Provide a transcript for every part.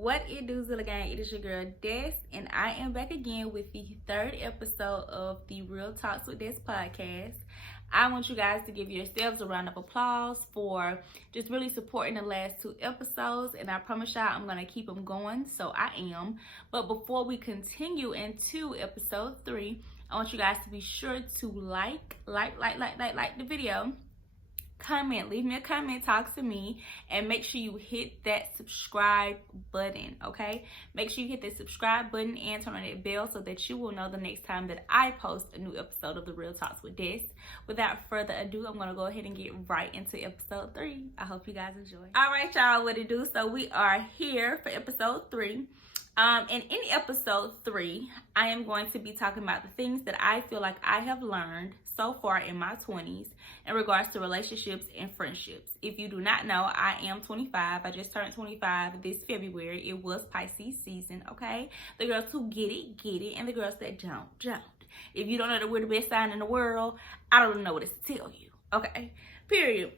What it do, Zilla Gang? It is your girl Des, and I am back again with the third episode of the Real Talks with Des podcast. I want you guys to give yourselves a round of applause for just really supporting the last two episodes, and I promise y'all I'm gonna keep them going, so I am. But before we continue into episode 3, I want you guys to be sure to like the video. Comment, leave me a comment, talk to me, and make sure you hit that subscribe button, okay? Make sure you hit that subscribe button and turn on that bell so that you will know the next time that I post a new episode of the Real Talks with Des. Without further ado, I'm gonna go ahead and get right into episode 3. I hope you guys enjoy. All right, y'all, what it do? So we are here for episode 3. And in episode 3, I am going to be talking about the things that I feel like I have learned so far in my 20s in regards to relationships and friendships. If you do not know, I am 25. I just turned 25 this February. It was Pisces season, okay? The girls who get it, and the girls that don't. If you don't know that we're the best sign in the world, I don't know what to tell you, okay? Period.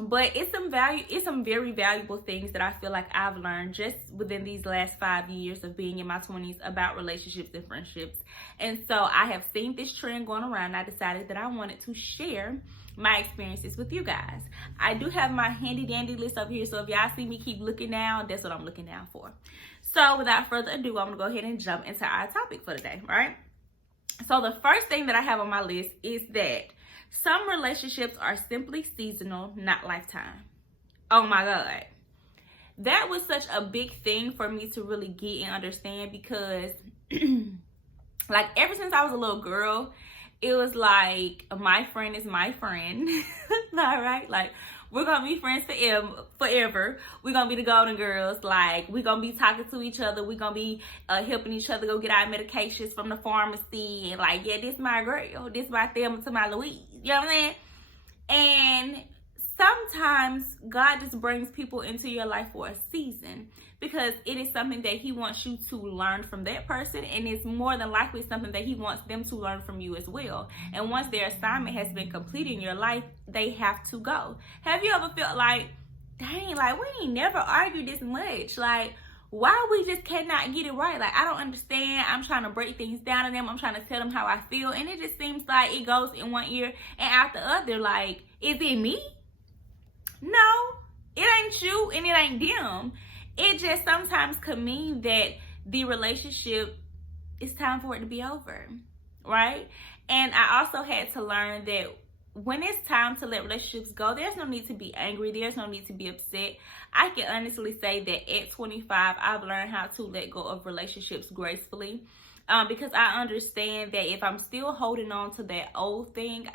But it's some very valuable things that I feel like I've learned just within these last 5 years of being in my 20s about relationships and friendships. And so I have seen this trend going around, and I decided that I wanted to share my experiences with you guys. I do have my handy dandy list over here, so if y'all see me keep looking down, that's what I'm looking down for. So without further ado, I'm gonna go ahead and jump into our topic for today, right? So the first thing that I have on my list is that some relationships are simply seasonal, not lifetime. Oh my God. That was such a big thing for me to really get and understand because like ever since I was a little girl, it was like my friend is my friend. All right? Like we're going to be friends forever. We're going to be the Golden Girls. Like, we're going to be talking to each other. We're going to be helping each other go get our medications from the pharmacy. And like, yeah, this my girl. This my Thelma to my Louise. You know what I'm saying? And sometimes God just brings people into your life for a season because it is something that he wants you to learn from that person, and it's more than likely something that he wants them to learn from you as well. And once their assignment has been completed in your life, they have to go. Have you ever felt like, dang, like we ain't never argued this much? Like, why we just cannot get it right? Like, I don't understand. I'm trying to break things down to them. I'm trying to tell them how I feel, and it just seems like it goes in one ear and out the other. Like, is it me? No, it ain't you and it ain't them. It just sometimes could mean that the relationship, it's time for it to be over, right? And I also had to learn that when it's time to let relationships go, there's no need to be angry. There's no need to be upset. I can honestly say that at 25, I've learned how to let go of relationships gracefully. Because I understand that if I'm still holding on to that old thing,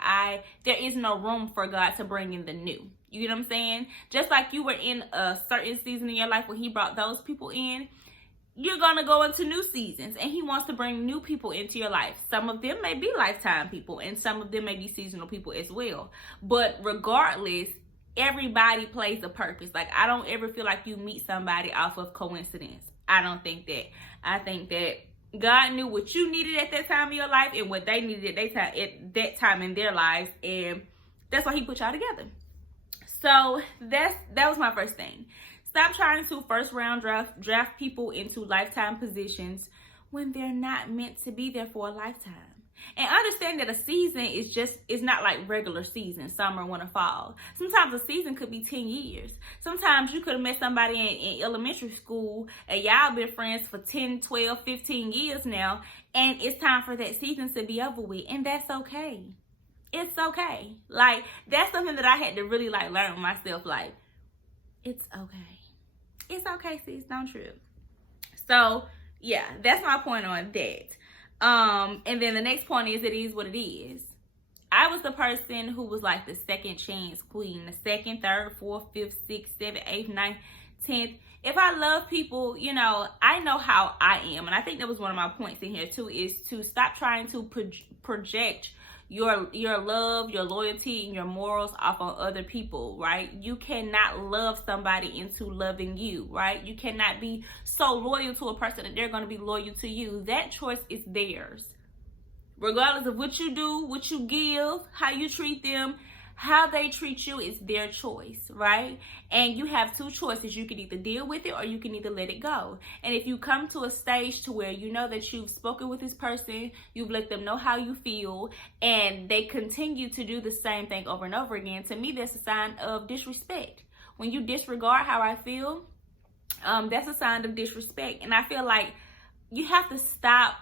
there is no room for God to bring in the new. You know what I'm saying? Just like you were in a certain season in your life when he brought those people in, you're going to go into new seasons, and he wants to bring new people into your life. Some of them may be lifetime people, and some of them may be seasonal people as well. But regardless, everybody plays a purpose. Like, I don't ever feel like you meet somebody off of coincidence. I don't think that. I think that God knew what you needed at that time in your life and what they needed at that time in their lives, and that's why he put y'all together. So that was my first thing. Stop trying to first round draft people into lifetime positions when they're not meant to be there for a lifetime. And understand that a season is not like regular season, summer, winter, fall. Sometimes a season could be 10 years. Sometimes you could have met somebody in elementary school and y'all been friends for 10, 12, 15 years now, and it's time for that season to be over with, and that's okay. It's okay. Like, that's something that I had to really like learn myself. Like, it's okay. It's okay, sis. Don't trip. So, yeah, that's my point on that. And then the next point is, it is what it is. I was the person who was like the second chance queen, the second, third, fourth, fifth, sixth, seventh, eighth, ninth, 10th. If I love people, you know, I know how I am. And I think that was one of my points in here too, is to stop trying to project your love, your loyalty, and your morals off on other people, right? You cannot love somebody into loving you, right? You cannot be so loyal to a person that they're going to be loyal to you. That choice is theirs. Regardless of what you do, what you give, how you treat them, how they treat you is their choice, right? And you have two choices. You can either deal with it or you can either let it go. And if you come to a stage to where you know that you've spoken with this person, you've let them know how you feel, and they continue to do the same thing over and over again, to me, that's a sign of disrespect. When you disregard how I feel, that's a sign of disrespect. And I feel like you have to stop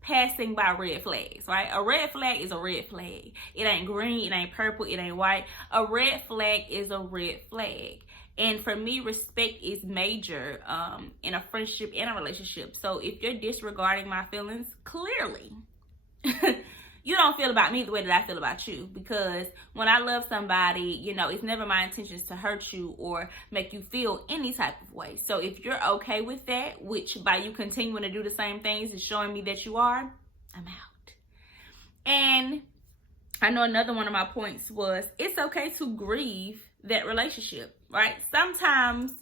passing by red flags, right? A red flag is a red flag. It ain't green, it ain't purple, it ain't white. A red flag is a red flag. And for me, respect is major in a friendship and a relationship. So if you're disregarding my feelings, clearly you don't feel about me the way that I feel about you. Because when I love somebody, you know, it's never my intentions to hurt you or make you feel any type of way. So if you're okay with that, which by you continuing to do the same things is showing me that you are, I'm out. And I know another one of my points was it's okay to grieve that relationship, right? Sometimes,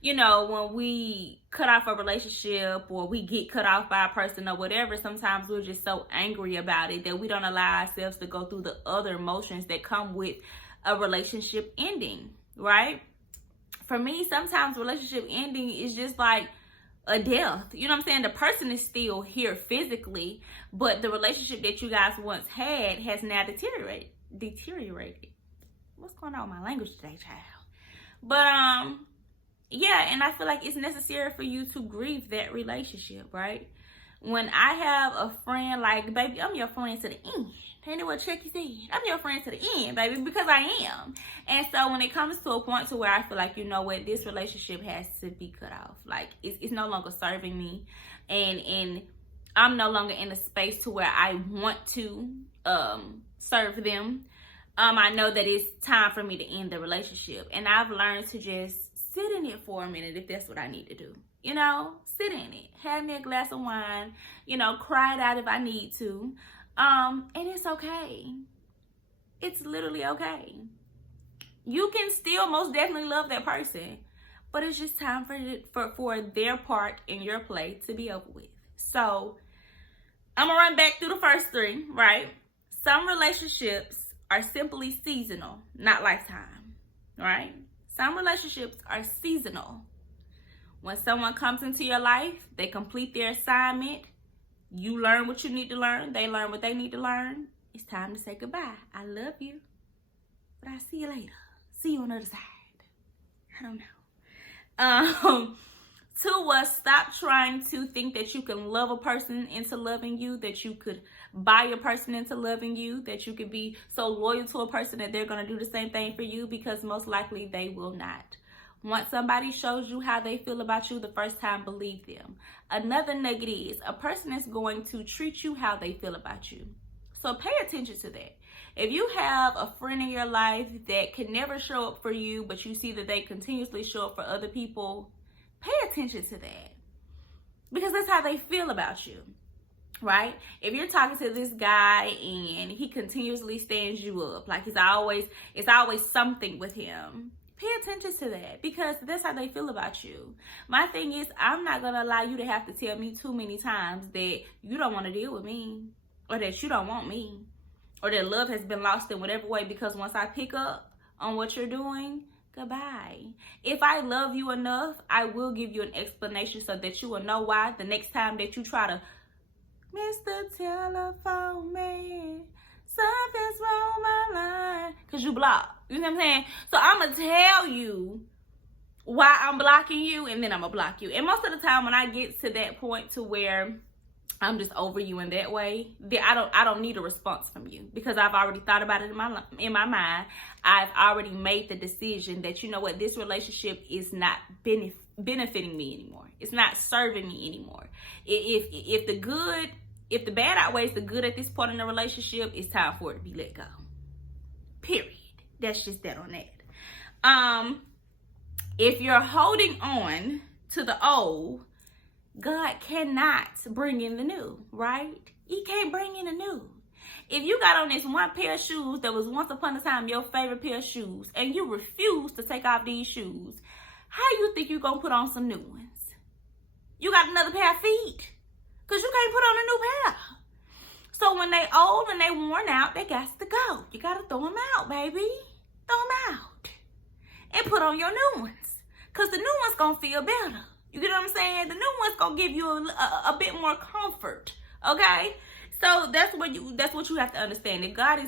you know, when we cut off a relationship or we get cut off by a person or whatever, sometimes we're just so angry about it that we don't allow ourselves to go through the other emotions that come with a relationship ending, right? For me, sometimes relationship ending is just like a death. You know what I'm saying? The person is still here physically, but the relationship that you guys once had has now deteriorated. What's going on with my language today, child? But, yeah, and I feel like it's necessary for you to grieve that relationship, right? When I have a friend, like, baby, I'm your friend to the end. Ain't what Chucky said? I'm your friend to the end, baby, because I am. And so when it comes to a point to where I feel like, you know what, this relationship has to be cut off. Like, it's no longer serving me. And I'm no longer in a space to where I want to serve them. I know that it's time for me to end the relationship. And I've learned to just sit in it for a minute if that's what I need to do. You know, sit in it. Have me a glass of wine. You know, cry it out if I need to. And it's okay. It's literally okay. You can still most definitely love that person, but it's just time for their part in your play to be over with. So I'm gonna run back through the first three, right? Some relationships are simply seasonal, not lifetime, right? Some relationships are seasonal. When someone comes into your life, they complete their assignment. You learn what you need to learn. They learn what they need to learn. It's time to say goodbye. I love you, but I'll see you later. See you on the other side. I don't know. Two was stop trying to think that you can love a person into loving you, that you could buy a person into loving you, that you could be so loyal to a person that they're going to do the same thing for you, because most likely they will not. Once somebody shows you how they feel about you the first time, believe them. Another nugget is a person is going to treat you how they feel about you. So pay attention to that. If you have a friend in your life that can never show up for you, but you see that they continuously show up for other people, pay attention to that, because that's how they feel about you, right? If you're talking to this guy and he continuously stands you up, like it's always something with him, pay attention to that, because that's how they feel about you. My thing is, I'm not going to allow you to have to tell me too many times that you don't want to deal with me, or that you don't want me, or that love has been lost in whatever way, because once I pick up on what you're doing, goodbye. If I love you enough, I will give you an explanation so that you will know why the next time that you try to, Mr. Telephone Man, something's wrong with my line, because you block. You know what I'm saying? So I'm going to tell you why I'm blocking you, and then I'm going to block you. And most of the time when I get to that point to where I'm just over you in that way, I don't need a response from you, because I've already thought about it in my mind. I've already made the decision that, you know what, this relationship is not benefiting me anymore. It's not serving me anymore. If the bad outweighs the good at this point in the relationship, it's time for it to be let go. Period. That's just that on that. If you're holding on to the old, God cannot bring in the new, right? He can't bring in the new. If you got on this one pair of shoes that was once upon a time your favorite pair of shoes, and you refuse to take off these shoes, how you think you're going to put on some new ones? You got another pair of feet, because you can't put on a new pair. So when they old and they worn out, they got to go. You got to throw them out, baby. Throw them out. And put on your new ones. Because the new one's going to feel better. You get what I'm saying? The new one's going to give you a bit more comfort. Okay? So that's what you have to understand. That God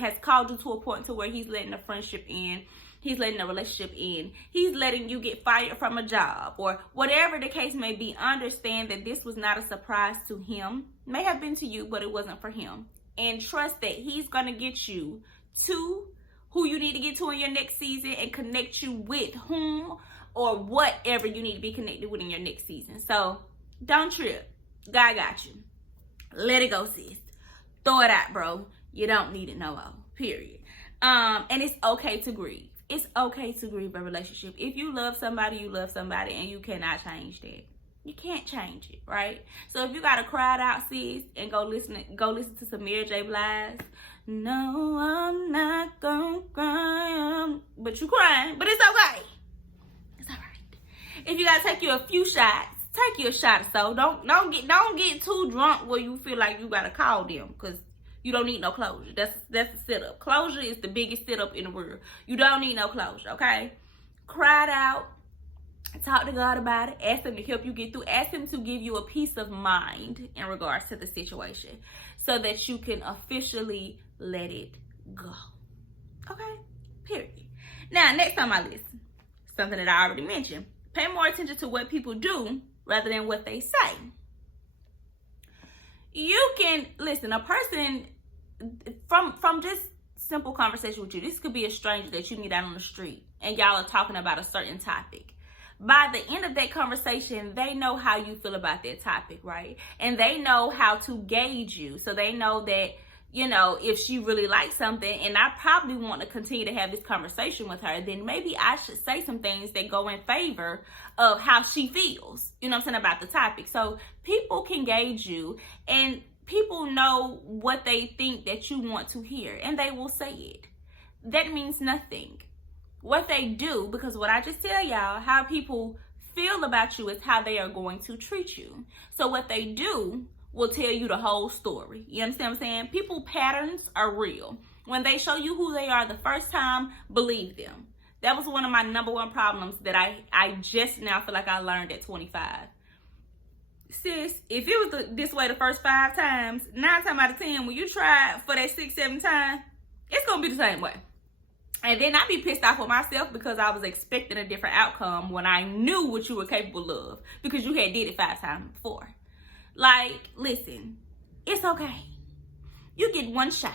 has called you to a point to where he's letting a friendship in. He's letting a relationship in. He's letting you get fired from a job or whatever the case may be. Understand that this was not a surprise to him. May have been to you, but it wasn't for him. And trust that he's going to get you to who you need to get to in your next season and connect you with whom or whatever you need to be connected with in your next season. So don't trip. God got you. Let it go, sis. Throw it out, bro. You don't need it no more. Period. And it's okay to grieve. It's okay to grieve a relationship. If you love somebody, you love somebody, and you cannot change that. You can't change it, right? So if you gotta cry it out, sis, and go listen to some Mary J. Blige. No, I'm not gonna cry, but you crying. But it's okay. It's all right. If you gotta take you a few shots, take you a shot or so. Don't get too drunk where you feel like you gotta call them, because you don't need no closure. That's the setup. Closure is the biggest setup in the world. You don't need no closure, okay? Cry it out. Talk to God about it. Ask him to help you get through. Ask him to give you a peace of mind in regards to the situation so that you can officially let it go. Okay? Period. Now, next on my list, something that I already mentioned. Pay more attention to what people do rather than what they say. You can, listen, a person from just simple conversation with you, this could be a stranger that you meet out on the street and y'all are talking about a certain topic. By the end of that conversation, they know how you feel about that topic, right? And they know how to gauge you. So they know that, you know, if she really likes something and I probably want to continue to have this conversation with her, then maybe I should say some things that go in favor of how she feels, you know what I'm saying, about the topic. So people can gauge you and people know what they think that you want to hear and they will say it. That means nothing. What they do, because what I just tell y'all, how people feel about you is how they are going to treat you. So what they do will tell you the whole story. You understand what I'm saying? People patterns are real. When they show you who they are the first time, believe them. That was one of my number one problems that I just now feel like I learned at 25. Sis, if it was this way the first 5 times, 9 times out of 10, when you try for that 6th, 7th time, it's going to be the same way. And then I'd be pissed off with myself because I was expecting a different outcome when I knew what you were capable of because you had did it 5 times before. Like, listen, it's okay. You get one shot.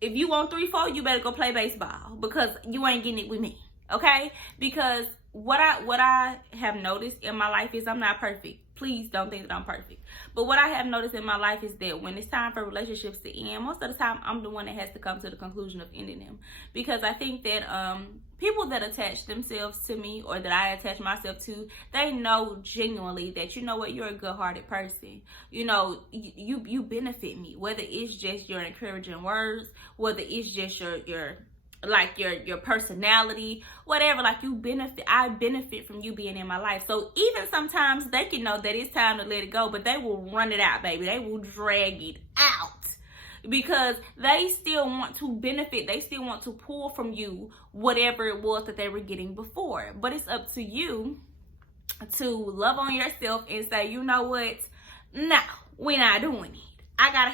If you want 3, 4, you better go play baseball because you ain't getting it with me, okay? Because what I have noticed in my life is I'm not perfect. Please don't think that I'm perfect. But what I have noticed in my life is that when it's time for relationships to end, most of the time I'm the one that has to come to the conclusion of ending them. Because I think that people that attach themselves to me or that I attach myself to, they know genuinely that, you know what, you're a good-hearted person. You know, you benefit me, whether it's just your encouraging words, whether it's just your personality, whatever, like I benefit from you being in my life. So even sometimes they can know that it's time to let it go, but they will run it out, baby. They will drag it out because they still want to benefit. They still want to pull from you whatever it was that they were getting before. But it's up to you to love on yourself and say, you know what? No, we're not doing it. I gotta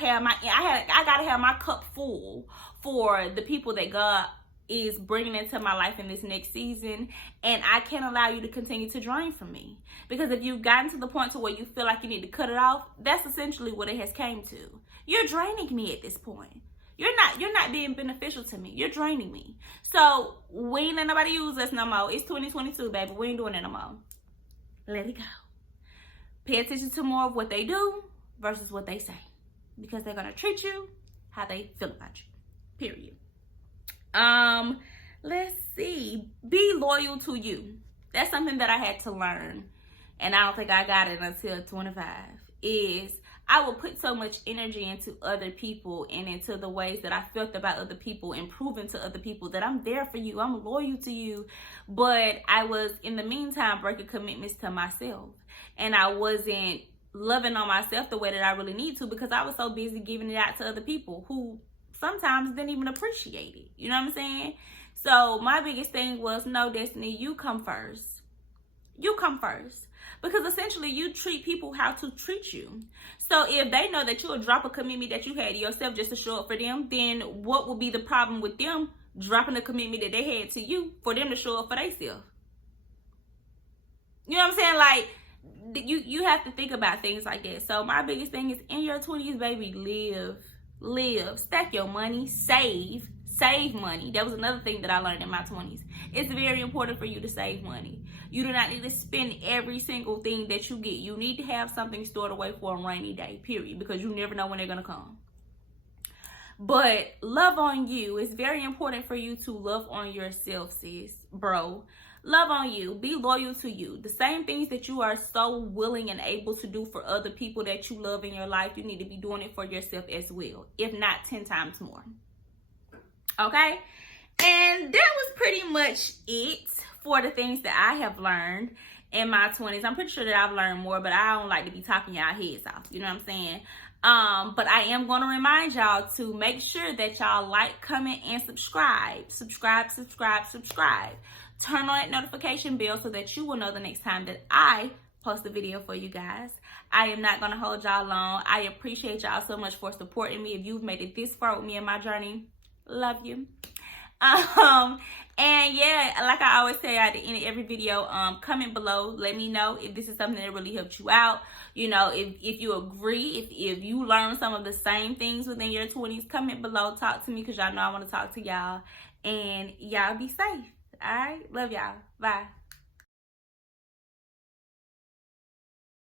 have my cup full for the people that God is bringing into my life in this next season, and I can't allow you to continue to drain from me. Because if you've gotten to the point to where you feel like you need to cut it off, that's essentially what it has came to. You're draining me at this point. You're not being beneficial to me. You're draining me. So we ain't let nobody use us no more. It's 2022, baby. We ain't doing it no more. Let it go. Pay attention to more of what they do versus what they say, because they're gonna treat you how they feel about you. Period. Let's see. Be loyal to you. That's something that I had to learn, and I don't think I got it until 25. Is I will put so much energy into other people and into the ways that I felt about other people and proving to other people that I'm there for you, I'm loyal to you. But I was, in the meantime, breaking commitments to myself, and I wasn't loving on myself the way that I really need to, because I was so busy giving it out to other people who sometimes didn't even appreciate it. You know what I'm saying? So my biggest thing was, no, Destiny, you come first. You come first. Because essentially you treat people how to treat you. So if they know that you'll drop a commitment that you had to yourself just to show up for them, then what would be the problem with them dropping the commitment that they had to you for them to show up for themselves? You know what I'm saying? Like, you have to think about things like that. So my biggest thing is, in your 20s, baby, live, stack your money, save money. That was another thing that I learned in my 20s. It's very important for you to save money. You do not need to spend every single thing that you get. You need to have something stored away for a rainy day, period, because you never know when they're going to come. But love on you. It's very important for you to love on yourself, sis, bro. Love on you. Be loyal to you. The same things that you are so willing and able to do for other people that you love in your life, you need to be doing it for yourself as well, if not 10 times more. Okay? And that was pretty much it for the things that I have learned in my 20s. I'm pretty sure that I've learned more, but I don't like to be talking y'all heads off. You know what I'm saying? But I am going to remind y'all to make sure that y'all like, comment, and subscribe. Subscribe. Turn on that notification bell so that you will know the next time that I post a video for you guys. I am not going to hold y'all long. I appreciate y'all so much for supporting me. If you've made it this far with me in my journey, love you. And yeah, like I always say at the end of every video, comment below, let me know if this is something that really helped you out. You know, if you agree, if you learn some of the same things within your 20s, comment below, talk to me, because y'all know I want to talk to y'all. And y'all be safe. All right, love y'all. Bye.